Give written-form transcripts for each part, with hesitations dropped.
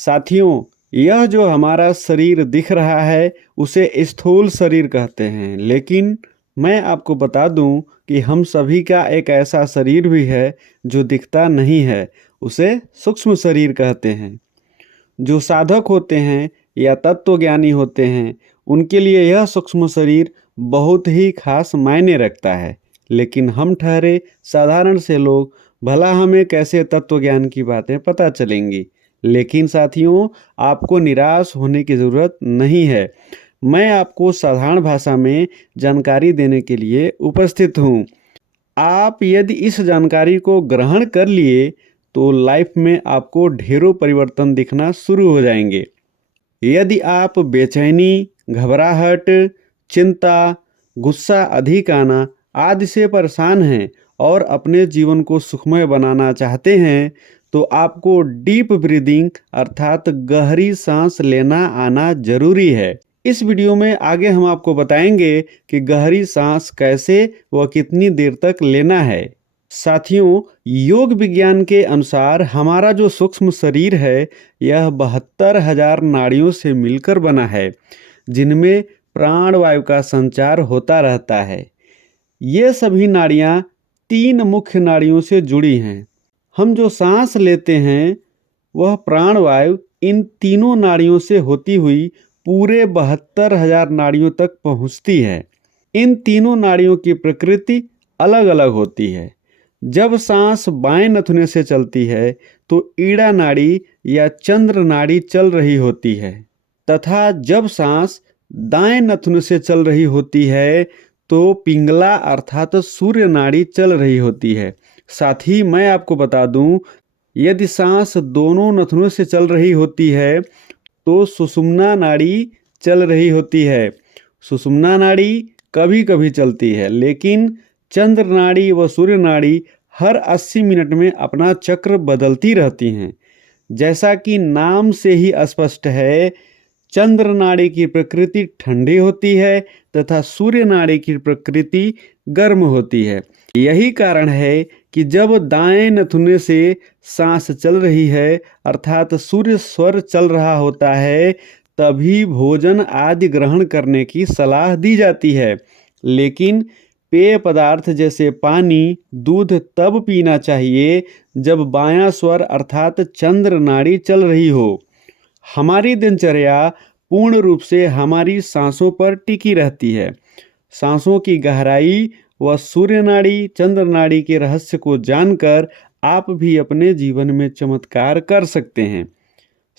साथियों, यह जो हमारा शरीर दिख रहा है उसे स्थूल शरीर कहते हैं, लेकिन मैं आपको बता दूं कि हम सभी का एक ऐसा शरीर भी है जो दिखता नहीं है। उसे सूक्ष्म शरीर कहते हैं। जो साधक होते हैं या तत्वज्ञानी होते हैं, उनके लिए यह सूक्ष्म शरीर बहुत ही खास मायने रखता है। लेकिन हम ठहरे साधारण से लोग, भला हमें कैसे तत्वज्ञान की बातें पता चलेंगी। लेकिन साथियों, आपको निराश होने की ज़रूरत नहीं है। मैं आपको साधारण भाषा में जानकारी देने के लिए उपस्थित हूँ। आप यदि इस जानकारी को ग्रहण कर लिए तो लाइफ में आपको ढेरों परिवर्तन दिखना शुरू हो जाएंगे। यदि आप बेचैनी, घबराहट, चिंता, गुस्सा अधिक आना आदि से परेशान हैं और अपने जीवन को सुखमय बनाना चाहते हैं, तो आपको डीप ब्रीदिंग अर्थात गहरी सांस लेना आना जरूरी है। इस वीडियो में आगे हम आपको बताएंगे कि गहरी सांस कैसे व कितनी देर तक लेना है। साथियों, योग विज्ञान के अनुसार हमारा जो सूक्ष्म शरीर है यह 72,000 नाड़ियों से मिलकर बना है, जिनमें प्राण वायु का संचार होता रहता है। ये सभी नाड़ियाँ 3 मुख्य नाड़ियों से जुड़ी हैं। हम जो सांस लेते हैं वह प्राण वायु इन तीनों नाड़ियों से होती हुई पूरे 72,000 नाड़ियों तक पहुँचती है। इन तीनों नाड़ियों की प्रकृति अलग अलग होती है। जब सांस बाएं नथुने से चलती है तो ईड़ा नाड़ी या चंद्र नाड़ी चल रही होती है, तथा जब सांस दाएं नथुने से चल रही होती है तो पिंगला अर्थात सूर्य नाड़ी चल रही होती है। साथ ही मैं आपको बता दूं, यदि सांस दोनों नथुनों से चल रही होती है तो सुषुम्ना नाड़ी चल रही होती है। सुषुम्ना नाड़ी कभी कभी चलती है, लेकिन चंद्र नाड़ी व सूर्य नाड़ी हर 80 मिनट में अपना चक्र बदलती रहती हैं। जैसा कि नाम से ही स्पष्ट है, चंद्र नाड़ी की प्रकृति ठंडी होती है तथा सूर्य नाड़ी की प्रकृति गर्म होती है। यही कारण है कि जब दाएं नथुने से सांस चल रही है अर्थात सूर्य स्वर चल रहा होता है, तभी भोजन आदि ग्रहण करने की सलाह दी जाती है। लेकिन पेय पदार्थ जैसे पानी, दूध तब पीना चाहिए जब बायां स्वर अर्थात चंद्र नाड़ी चल रही हो। हमारी दिनचर्या पूर्ण रूप से हमारी सांसों पर टिकी रहती है। सांसों की गहराई व सूर्य नाड़ी, चंद्र नाड़ी के रहस्य को जानकर आप भी अपने जीवन में चमत्कार कर सकते हैं।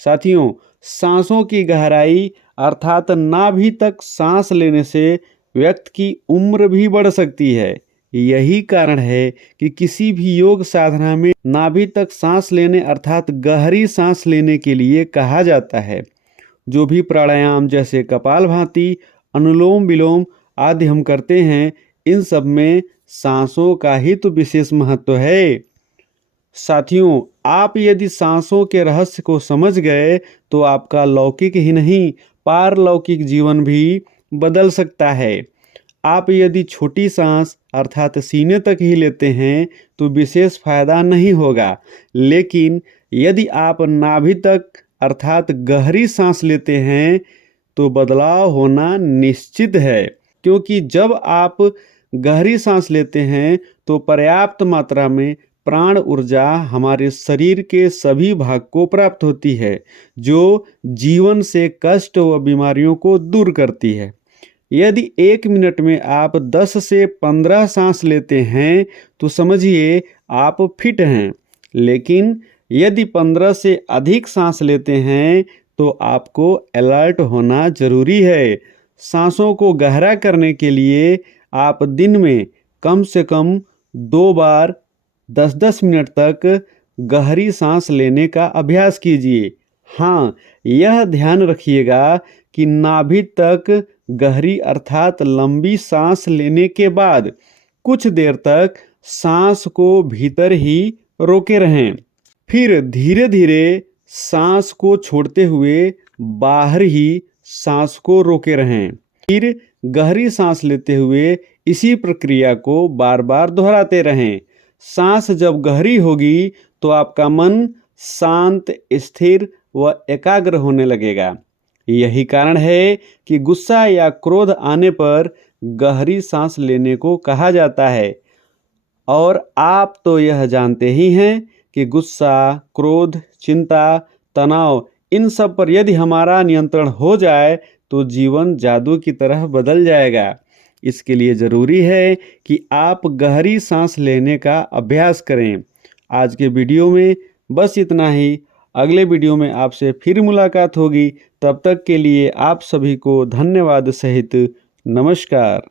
साथियों, सांसों की गहराई अर्थात नाभि तक सांस लेने से व्यक्ति की उम्र भी बढ़ सकती है। यही कारण है कि किसी भी योग साधना में नाभि तक सांस लेने अर्थात गहरी सांस लेने के लिए कहा जाता है। जो भी प्राणायाम जैसे कपालभाति, अनुलोम विलोम आदि हम करते हैं, इन सब में सांसों का ही तो विशेष महत्व है। साथियों, आप यदि सांसों के रहस्य को समझ गए तो आपका लौकिक ही नहीं पारलौकिक जीवन भी बदल सकता है। आप यदि छोटी सांस अर्थात सीने तक ही लेते हैं तो विशेष फायदा नहीं होगा, लेकिन यदि आप नाभि तक अर्थात गहरी सांस लेते हैं तो बदलाव होना निश्चित है। क्योंकि जब आप गहरी सांस लेते हैं तो पर्याप्त मात्रा में प्राण ऊर्जा हमारे शरीर के सभी भाग को प्राप्त होती है, जो जीवन से कष्ट व बीमारियों को दूर करती है। यदि 1 मिनट में आप 10 से 15 सांस लेते हैं तो समझिए आप फिट हैं, लेकिन यदि 15 से अधिक सांस लेते हैं तो आपको अलर्ट होना जरूरी है। सांसों को गहरा करने के लिए आप दिन में कम से कम 2 बार 10-10 मिनट तक गहरी सांस लेने का अभ्यास कीजिए। हाँ, यह ध्यान रखिएगा कि नाभि तक गहरी अर्थात लंबी सांस लेने के बाद कुछ देर तक सांस को भीतर ही रोके रहें। फिर धीरे धीरे सांस को छोड़ते हुए बाहर ही सांस को रोके रहें। फिर गहरी सांस लेते हुए इसी प्रक्रिया को बार बार दोहराते रहें। सांस जब गहरी होगी तो आपका मन शांत, स्थिर वह एकाग्र होने लगेगा। यही कारण है कि गुस्सा या क्रोध आने पर गहरी सांस लेने को कहा जाता है। और आप तो यह जानते ही हैं कि गुस्सा, क्रोध, चिंता, तनाव इन सब पर यदि हमारा नियंत्रण हो जाए तो जीवन जादू की तरह बदल जाएगा। इसके लिए ज़रूरी है कि आप गहरी सांस लेने का अभ्यास करें। आज के वीडियो में बस इतना ही। अगले वीडियो में आपसे फिर मुलाकात होगी। तब तक के लिए आप सभी को धन्यवाद सहित नमस्कार।